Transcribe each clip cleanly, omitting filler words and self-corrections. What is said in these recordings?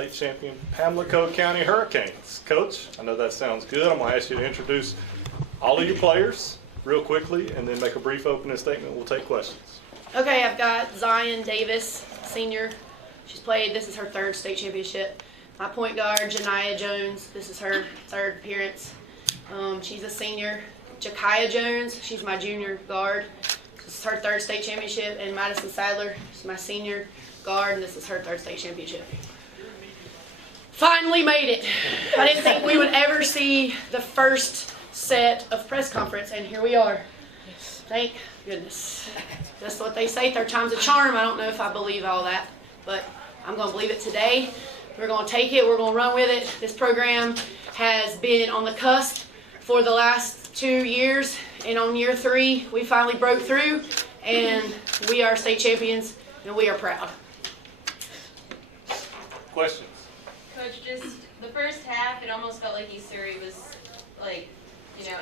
state champion Pamlico County Hurricanes. Coach, I know that sounds good. I'm going to ask you to introduce all of your players real quickly and then make a brief opening statement. We'll take questions. Okay, I've got Zion Davis, senior. This is her third state championship. My point guard, Janiyah Jones, this is her third appearance. She's a senior. Jakaya Jones, she's my junior guard. This is her third state championship. And Madison Sadler, she's my senior guard, and this is her third state championship. Finally made it. I didn't think we would ever see the first set of press conference, and here we are. Thank goodness. That's what they say, third time's a charm. I don't know if I believe all that, but I'm going to believe it today. We're going to take it. We're going to run with it. This program has been on the cusp for the last 2 years, and on year 3, we finally broke through, and we are state champions, and we are proud. Questions? Coach, just the first half, it almost felt like East Surrey was,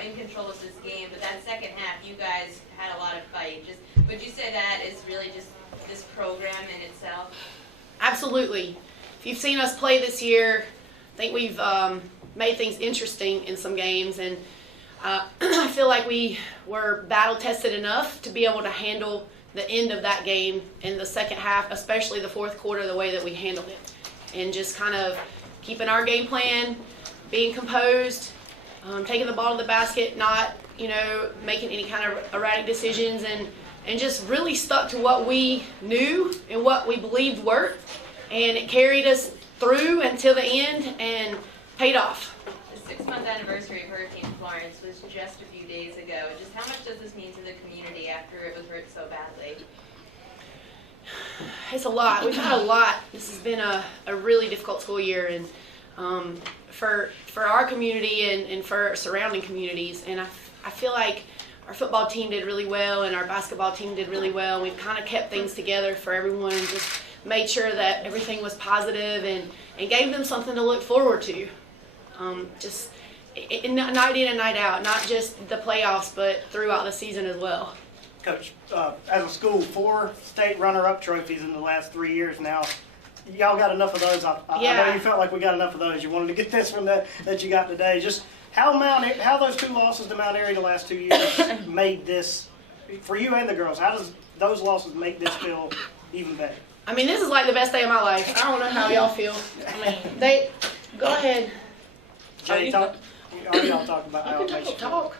in control of this game, but that second half, you guys had a lot of fight. Would you say that is really just this program in itself? Absolutely. If you've seen us play this year, I think we've made things interesting in some games, and I feel like we were battle-tested enough to be able to handle the end of that game in the second half, especially the fourth quarter, the way that we handled it. And just kind of keeping our game plan, being composed, taking the ball to the basket, not, making any kind of erratic decisions, and just really stuck to what we knew and what we believed worked. And it carried us through until the end and paid off. The 6-month anniversary of Hurricane Florence was just a few days ago. Just how much does this mean to the community after it was hurt so badly? It's a lot. We've had a lot. This has been a really difficult school year, and for our community and for surrounding communities. And I feel like our football team did really well, and our basketball team did really well. We've kind of kept things together for everyone and just made sure that everything was positive and gave them something to look forward to. Just night in and night out, not just the playoffs, but throughout the season as well. Coach, as a school, 4 state runner-up trophies in the last 3 years now. Y'all got enough of those. I know you felt like we got enough of those. You wanted to get this one that you got today. Just how those 2 losses to Mount Airy the last 2 years made this, for you and the girls, how does those losses make this feel even better? I mean, this is like the best day of my life. I don't know how y'all feel. I mean, go ahead. Jay, y'all talk about how it makes you feel. Talk.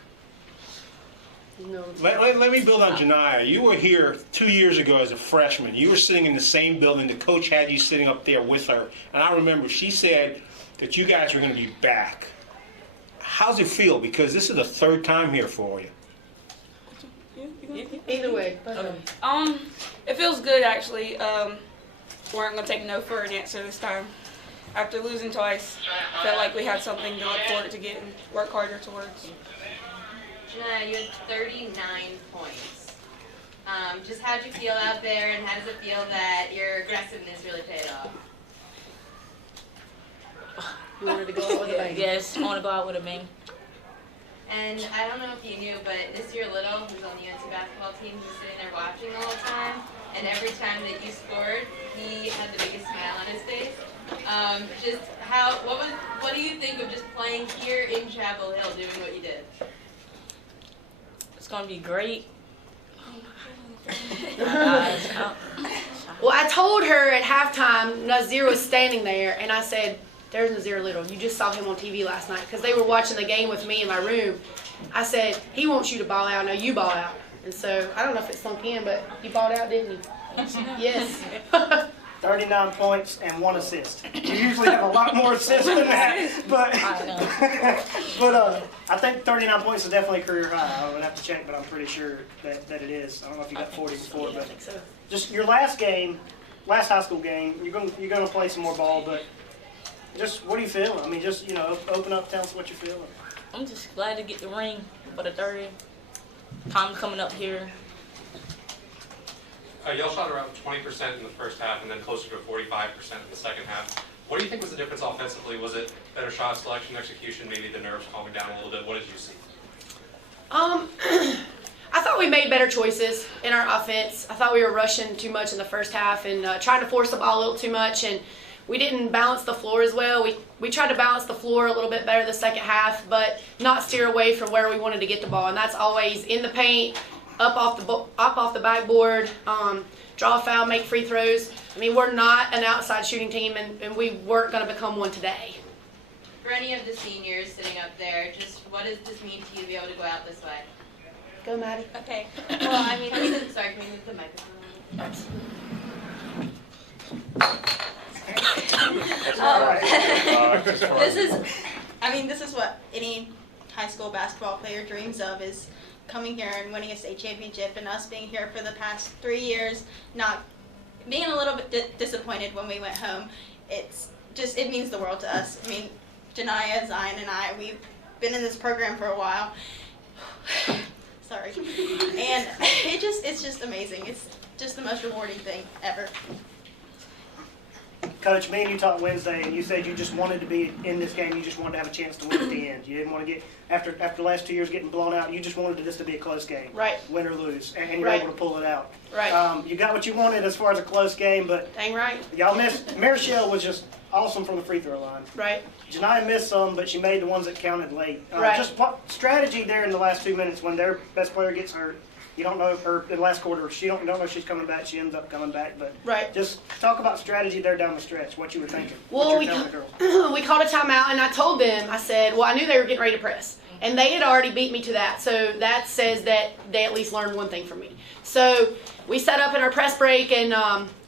No. Let me build on Janiyah. You were here 2 years ago as a freshman. You were sitting in the same building. The coach had you sitting up there with her. And I remember she said that you guys were going to be back. How's it feel? Because this is the 3rd time here for you. Either way. It feels good, actually. We weren't going to take no for an answer this time. After losing twice, felt like we had something to look forward to getting, work harder towards. Janiyah, you had 39 points. Just how'd you feel out there, and how does it feel that your aggressiveness really paid off? You wanted to go out with a bang. Yes, I want to go out with a bang. And I don't know if you knew, but this year Little, who's on the UNC basketball team, he was sitting there watching the whole time, and every time that you scored, he had the biggest smile on his face. What do you think of just playing here in Chapel Hill, doing what you did? It's going to be great. Well, I told her at halftime, Nazir was standing there, and I said, "There's Nazir Little. You just saw him on TV last night," because they were watching the game with me in my room. I said, "He wants you to ball out. No, you ball out." And so I don't know if it sunk in, but you balled out, didn't you? Yes. 39 points and 1 assist. You usually have a lot more assists than that, but I think 39 points is definitely a career high. I would have to check, but I'm pretty sure that it is. I don't know if you got 40 before, but I think so. just your last high school game, you're going to play some more ball, but just what do you feel? I mean, just open up, tell us what you're feeling. I'm just glad to get the ring for the 30th time coming up here. Y'all shot around 20% in the first half and then closer to 45% in the second half. What do you think was the difference offensively? Was it better shot selection, execution, maybe the nerves calming down a little bit? What did you see? I thought we made better choices in our offense. I thought we were rushing too much in the first half and trying to force the ball a little too much. And we didn't balance the floor as well. We tried to balance the floor a little bit better the second half, but not steer away from where we wanted to get the ball. And that's always in the paint, up off the backboard, draw a foul, make free throws. I mean, we're not an outside shooting team, and we weren't going to become one today. For any of the seniors sitting up there, just what does this mean to you to be able to go out this way? Go, Maddie. Okay. Well, I mean, sorry, can we move the microphone? This is what any high school basketball player dreams of, is coming here and winning a state championship, and us being here for the past 3 years, not being a little bit disappointed when we went home. It means the world to us. I mean, Janiyah, Zion, and I, we've been in this program for a while. Sorry. And it's just amazing. It's just the most rewarding thing ever. Coach, me and you talked Wednesday, and you said you just wanted to be in this game. You just wanted to have a chance to win at the end. You didn't want to get, after the last 2 years getting blown out, you just wanted this to be a close game. Right. Win or lose, and you're Right. able to pull it out. Right. You got what you wanted as far as a close game, but Dang right. y'all missed. Marichelle was just awesome from the free throw line. Right. Janiyah missed some, but she made the ones that counted late. Right. Just what strategy there in the last 2 minutes when their best player gets hurt. You don't know, or in the last quarter, don't know if she's coming back. She ends up coming back, but Right. just talk about strategy there down the stretch. What you were thinking. Well, what we you were telling the girls. we called a timeout, and I told them, I said, well, I knew they were getting ready to press. And they had already beat me to that, so that says that they at least learned one thing from me. So we set up in our press break and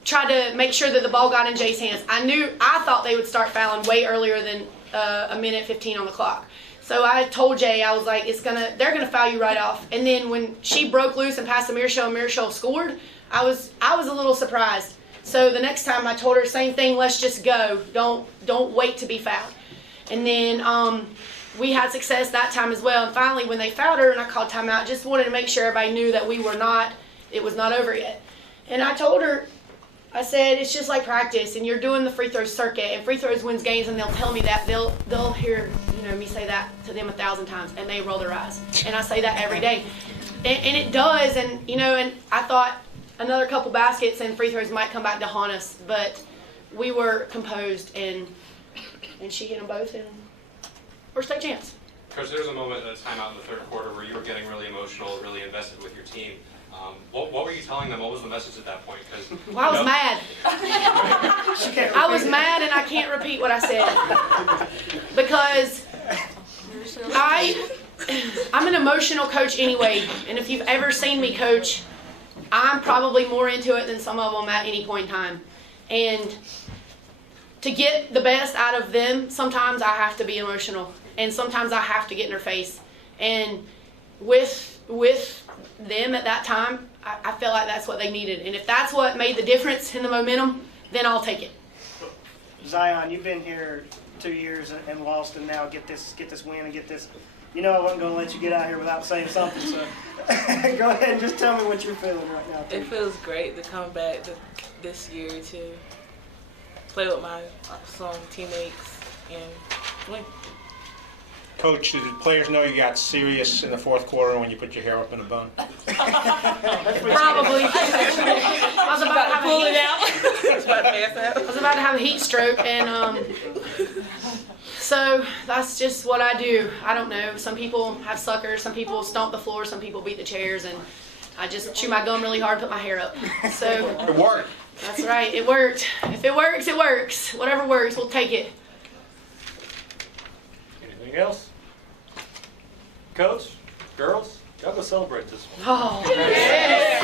tried to make sure that the ball got in Jay's hands. I thought they would start fouling way earlier than a minute 15 on the clock. So I told Jay, I was like, they're gonna foul you right off. And then when she broke loose and passed to Marichelle and Marichelle scored, I was a little surprised. So the next time I told her, same thing, let's just go. Don't wait to be fouled. And then we had success that time as well. And finally, when they fouled her and I called timeout, just wanted to make sure everybody knew that it was not over yet. And I told her, I said, it's just like practice, and you're doing the free throw circuit, and free throws wins games, and they'll tell me that. They'll hear me say that to them 1,000 times, and they roll their eyes. And I say that every day. And it does, and I thought another couple baskets and free throws might come back to haunt us, but we were composed, and she hit them both, and we're state champs. Coach, there was a moment at a timeout in the third quarter where you were getting really emotional, really invested with your team. What were you telling them? What was the message at that point? Well, I was mad. I was mad, and I can't repeat what I said because I'm an emotional coach anyway. And if you've ever seen me coach, I'm probably more into it than some of them at any point in time. And to get the best out of them, sometimes I have to be emotional, and sometimes I have to get in their face. And with them at that time, I felt like that's what they needed. And if that's what made the difference in the momentum, then I'll take it. Zion, you've been here 2 years and lost, and now get this win and get this. I wasn't going to let you get out here without saying something. So go ahead and just tell me what you're feeling right now. It feels great to come back this year to play with my some teammates and win. Coach, did the players know you got serious in the fourth quarter when you put your hair up in a bun? Probably. I was about to have Pull it out. I was about to have a heat stroke, and so that's just what I do. I don't know. Some people have suckers. Some people stomp the floor. Some people beat the chairs, and I just chew my gum really hard, put my hair up. So It worked. that's right. It worked. If it works, it works. Whatever works, we'll take it. Anything else? Coach, girls, y'all go celebrate this one. Oh, yes.